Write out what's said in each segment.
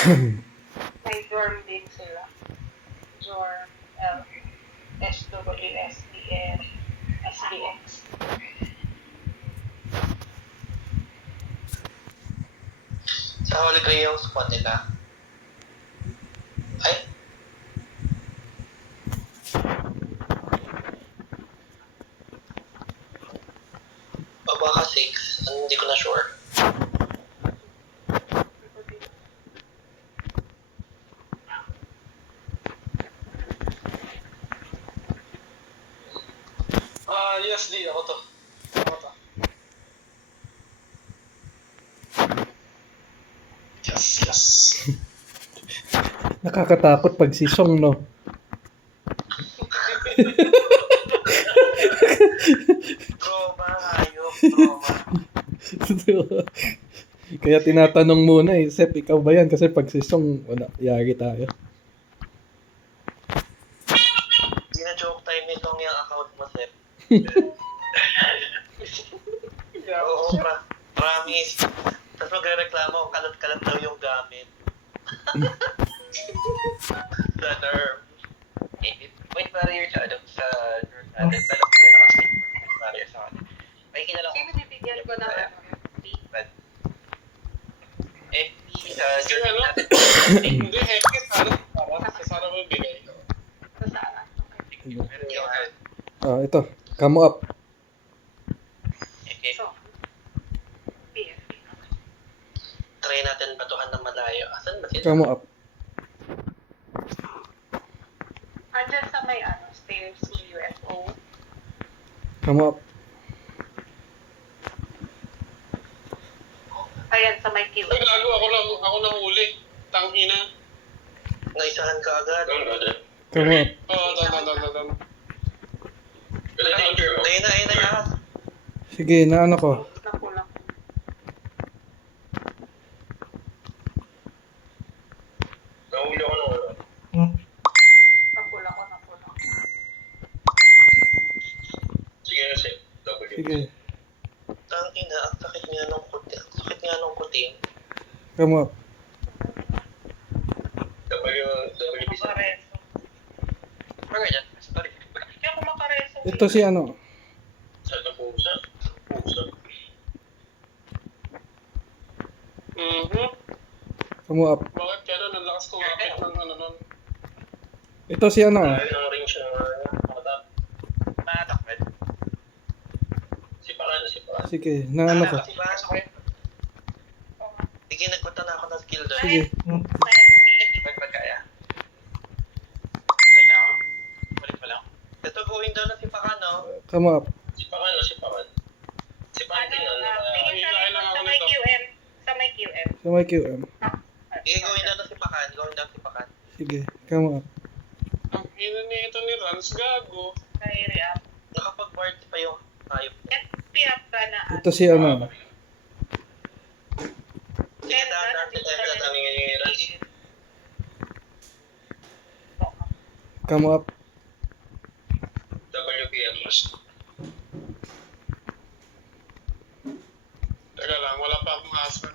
May dorm din sila. Dorm, L, SW, SDF, SDX. Sa Holy Grail yung spot nila. Ay, o baka 6. Hindi ko na sure. Yes, di. Ako to. Ako to. Yes. Nakakatakot pag si Song, no? Trauma, hayop, trauma. Kaya tinatanong muna eh, Sep, ikaw ba yan? Kasi pag si Song, wala, yari tayo. Hindi na joke time itong yung account mo, Sep. Oo, promise. Tapos magre-reklamo, kalat-kalat daw yung gamit. The nerve. Wait, barrier sa ano, sa natin. Talagang may naka-stick barrier sa akin. May kinala ko. Sino bibigyan ko ng Sa Kasi ano? natin. Hindi, hekit. Sa sana mo bigay. Sa sana? Ah, ito. Come up. Okay. So, PFP. Try natin batuhan ng malayo. Asan ba sila? Come up. Andyan sa may stairs ng UFO. Come up. Ayan, sa may QA. Ay, gago. Ako lang uli. Tangina. Naisahan ka agad. Come up. Oo, tama. Ayun na. Sige, naano ko. Nakulang. Nahuli ako ng Nakulang. Sige na, Sep. Sige. Tangina, ang sakit nga nung kuti. Ang sakit nga nung kuti. Come up. WBC. Makareso. Mga dyan. Sorry. Hindi ako makareso. Ito si ano. Saan na pusa? Pusa. Come up. Bakit gano'n? Ang lakas kumapit ng ano nun. Ito si ano. Ayun ang range ng matap. Matakbet. Si Paran. Sige, naano ko. Si Paran. Sige, nagpunta na ako ng skill doon. Sige. Pag kaya. Ay na ako. Balik pa lang. Ito going down na si Paran, no? Come up. Si Paran. Si Paran din, no? Tingin sa may QM. Sa may QM. Sa may QM. Sige, going down na si Pakan. Sige, come up. Ang ina nito ni Rans, gago. Kay React. Nakapag-ward pa yung hayop. FP up ka na. Ito si ano. Sige, dahan sila kami ngayon. Come up. WPM. Teka lang, wala pa akong asman.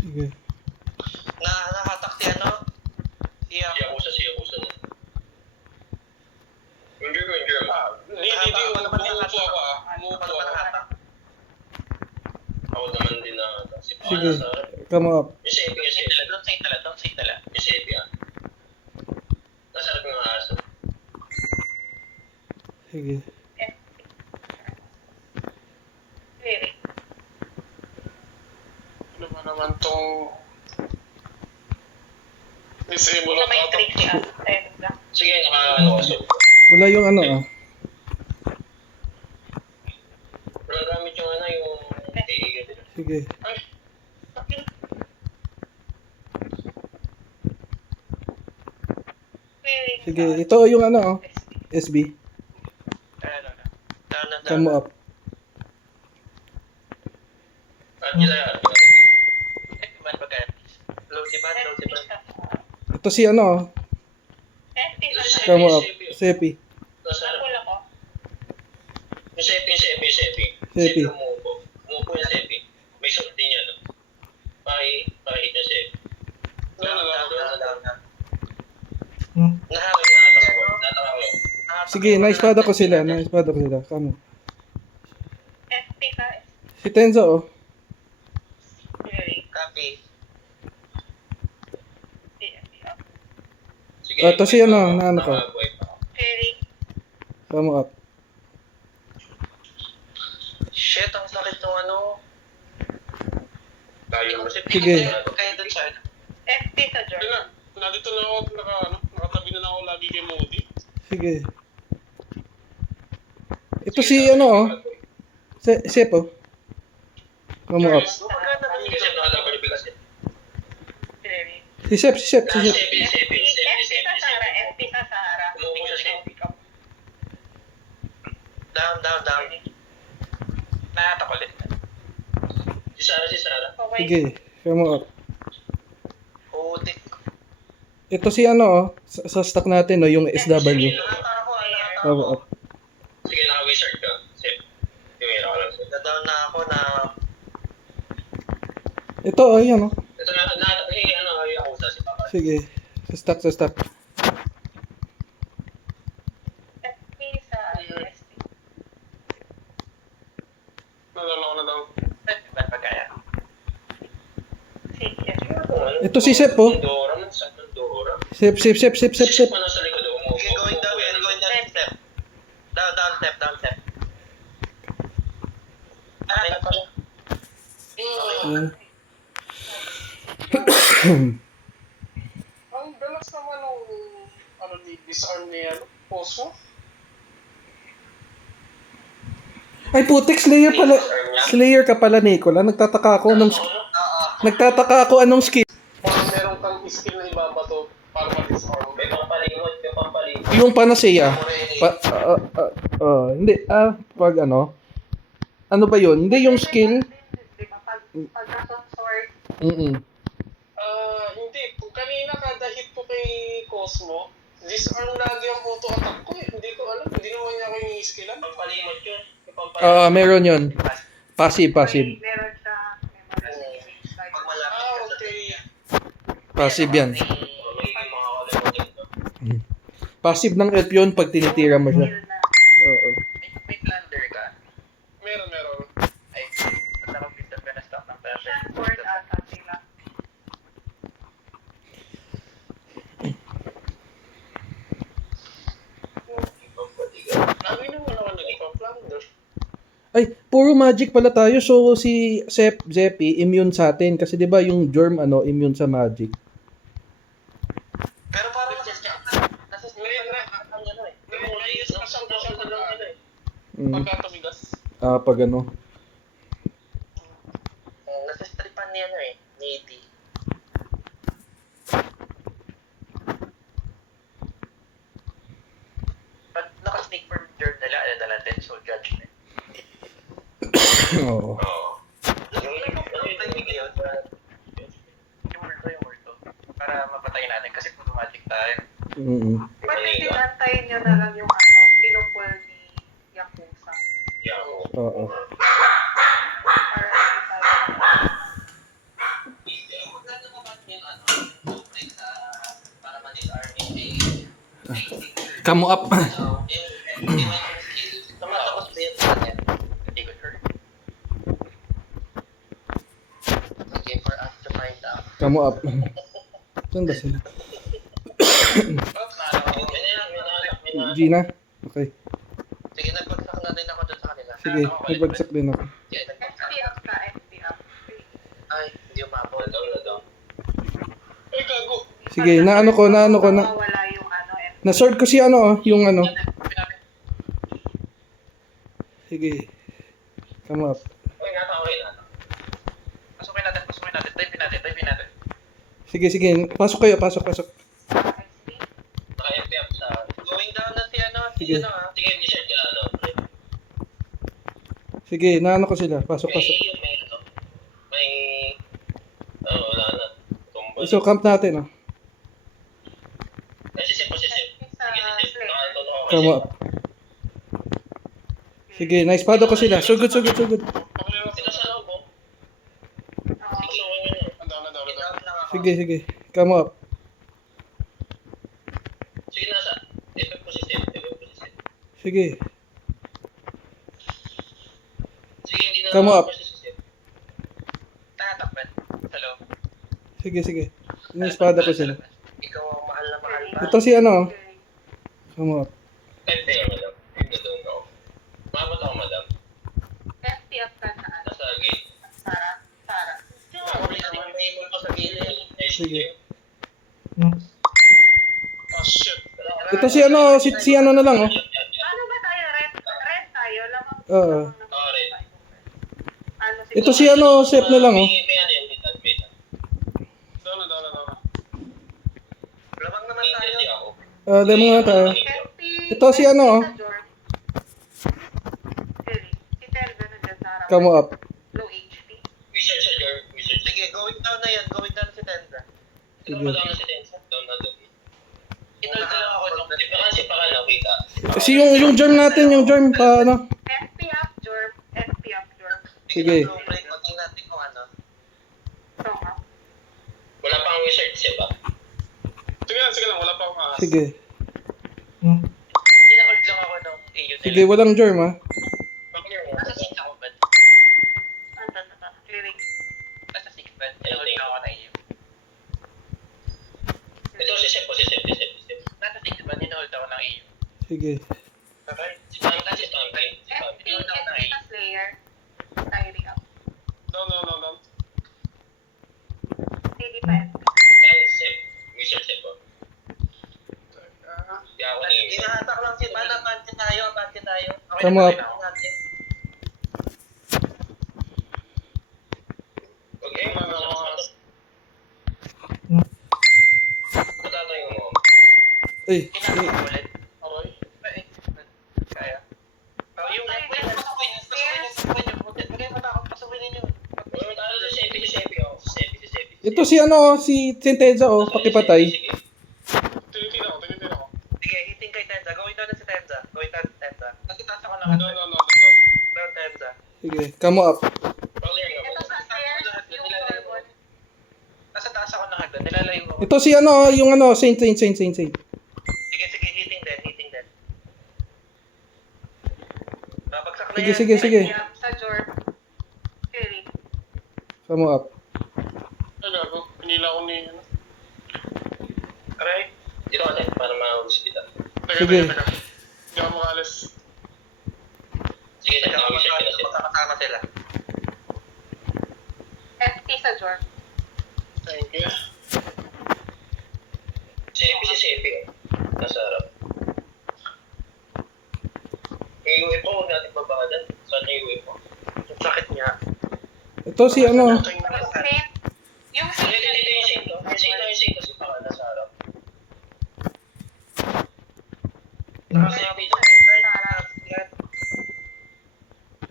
Sige. Nakatak si ano? Si Yakuza na. Hindi. Hindi, umupo ako ah. Umupo ako. Ako naman din na si Sige. Come up. Yung sepi. Don't say tala. Yung sepi ah. Nasarap yung aso. Sige. Lyric. Ano ba naman tong... Disable Sa may ako. tricky up. Ayun lang. Sige, naka-ano ko. Wala yung ano ah. Walang gamit yung ano, yung... Sige. Ay, Lyric. Sige. Ito yung ano oh. SB. Come up. Ito si ano oh. FP ka na. Come up. Sepi. Nakulang ko. Yung sepi. Sepi. Umupo yung sepi. May suot din yan. Pakihit na sepi. Sige, na-espada ko sila. Na-espada ko sila. Kamo. FP ka. Si Tenzo, oh. Very. Copy. FP up. Sige. Ah, to si ano, na ano ko. Nakabuhay pa ako. Very. Kamo up. Shit, ang sakit ng ano. Layo kasi. Sige. Kaya doon siya. FP sa Yun George. na. Nandito na ako, nakatabi na ako lagi kay Moody. Sige. Ito si ano, oh. Sep, oh. Kamo up. Maganda na Kasi nakadabi kasi. Very. Si Sep. FP sa Sara. FP sa Sara. Kumuha siya siya. Down. Natatak ulit. Si Sarah. Okay. Sige. Kamo up. Putik. Ito si ano, oh. Sa stock natin, oh, yung SW. Kamo up. Sige, naka-wizard ka. Sip. Tumira ka lang. Na-down na ako na... Ito, oh, yan, oh. Ito na, yung ako si Papa. Sige. Sa stock. FP sa ST. Nadala ko na daw. Ba't ba kaya? Sige. Ito si Sep, oh. Dora, man sa Dora. Sep. Pa nasa likod ako. Okay, going down step. Down step. Ano pala? Yan. Ang galas naman ng disarm niya, Poso. Ay, putik, Slayer ka pala, Nicola. Nagtataka ako anong skill. Parang meron kang skill na ibabato para ma-disarm. May pampalimot. Yung panacea. Hindi. Pag ano. Ano ba yun? Hindi yung skill. Di ba? Pag nasa-sword, Mm-mm. Hindi. Kanina kada hit ko kay Cosmo, disarm lagi ang auto-attack ko eh. Hindi ko alam. Hindi naman niya ako yung skillan. Pampalimot yun. Meron yun. Passive. meron siya. Pag malapit ka sa Okay. Passive yan. Magiging mga kalimutin ko. Passive ng elf yun pag tinitira mo siya. Oo. May plunder ka. Meron. Ay, ba't nakapitap ka na stock ng plunder? Sword ata sila. Lagi naman ako nag-plunder. Ay, puro magic pala tayo. So, si Zeppy, immune sa atin. Kasi di ba yung germ, immune sa magic. Pero parang nasa Naiis pa siyang ano eh. Mm. Pagka tumigas. Pag ano. nasa stripan niya ni AD. Pag naka-sneak for germ nila, na natin, so judgment. Oo. Yung word to. Para mapatay natin kasi automatic tayo. Mm-mm. Pwede din antayin nyo na lang yung pinupul ni Yakuza. Oo. Para hindi tayo. Para ma-disarm yung Kamo up. tumatakot ba yun sa kanya? Hindi ko sure. Okay, for us to find out. Kamo up. Saan ba sila? Gina? Okay. Sige, nagbagsak na din ako dun sa kanila. Sige, nagbagsak din ako. Yeah, nagbagsak. FP up ka, FP up. Ay, hindi umabot. Ay, gago. Sige, naano ko na. Wala yung FP. Na-sort ko si yung ano. Sige. Come up. Ay, natawin na. Pasukin natin. Type natin. Sige. Pasok kayo. Naka-FP up sa... Going down na Sige. Sige, ni-share ka Sige, naano ko sila. Pasok. May... wala na. Tumbal. So, camp natin, Sisip. FP sa Slayer. Come up. Sige, na-espada ko sila. So good. Sila sa loob, oh. Sige. Come up. Sige, nasa. Effect position. Sige. Sige, hindi na Come up. Tatakpan. Hello. Sige, sige. Yung espada ko sila. Ikaw ang mahal na mahal pa. Ito si ano. Okay. Come up. Pwede ako, madam. Hindi doon ako. Mabot ako, madam. FP up ka na ano? Nasa gate. Sara. Sara. Ako rin naman may ipon ko sa gilid. Sige. Oh, shit. Ito si ano, si ano na lang, oh. Ano ba tayo? Red tayo? Lamang. Oo. Red. Ano, Ito si ano, Sep na lang, oh. May ano yun, may doon. Lamang naman tayo. Hindi ako. Demo nga tayo. FP. Ito si ano, oh. Si Telga nandiyan sa harap. Come up. Low HP. Research sa your research. Sige, going down na yan. Going down si Tendra. Sige. Ito na si Tensa. Down na doon. Inol ka lang ako doon. Di ba kasi para nakita? Si yung germ natin, yung germ pa ano. FP up, Jorm. FP up, Jorm. Sige. Break mo. Tingnan natin kung ano. So, ha? Wala pang research siya ba? Sige lang. Wala pang Sige. Inahold lang ako ng AU nila. Sige, walang germ, ha. Nasa 6 ako ba? Clearing. Nasa 6 ba? Inahold lang ako ng AU. Ito si Sep. Nasa 6 ba? Inahold ako ng AU. Sige. Okay. Si Tantan. Si Tantan. FP, FP na Slayer. Tiring up. No. CD pa FP. Yan, Sep. Research Sep po. Di ako ni... Inahatak lang si Bala. Bante tayo. Okay, Come up. natin. Okay, mga... Matatayo mo. Ay, Kailangan ko ulit. Aroy. Kaya. Yung pasukin niyo. Huwag matakot pasukin ninyo. Wala tayo sa Sepi. ito si ano, si Sinteza, oh, pakipatay. Tinitin ako. Sige, hitting kay Tenza. Gawin down na si Tenza. Gawin down si Tenza. Kasi taas ako ng No. down Tenza. Sige, come up. Clear nga Ito po. sa stairs, yung Corbon. Nasa taas ako ng hagdan. Nilalayo ako. Ito si ano, yung ano, Saint. Sige, hitting din. Babagsak na yan. Sige. FP up sa Jorm. Clearing. Come up. Ay, gago. Pinila ko ni... Aray. Dito ka din, para ma-ulis kita. Sige. Hindi ako makalis. Sige, nag-research ka na siya. Magkakasama sila. FP sa Jorm. Thank you. Si Sepi. Nasa harap. Yung UFO, huwag natin babahadan. Saan yung UFO? Ang sakit niya. Ito si ano, Yung Saint. Yung Saint. Dito yung Saint. Yung Saint kasi baka nasa harap. Sepi doon.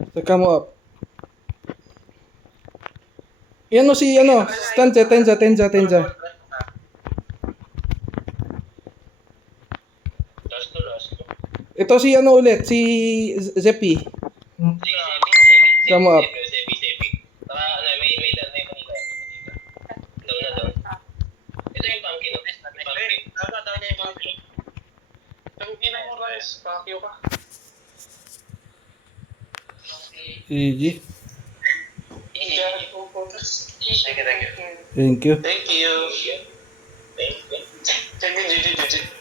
so come up. Yan o si ano, Tenza. Last to. Ito si ano ulit, si Zepi. Sige, Sepi. Come up. Sepi. Saka, may daan na yung Manila. Down. Ito yung pumpkin. Tama niya yung pumpkin. Ang ina mo, Rice. Pakyo ka. Easy. Sige, thank you. Thank you. Thank you. Thank you.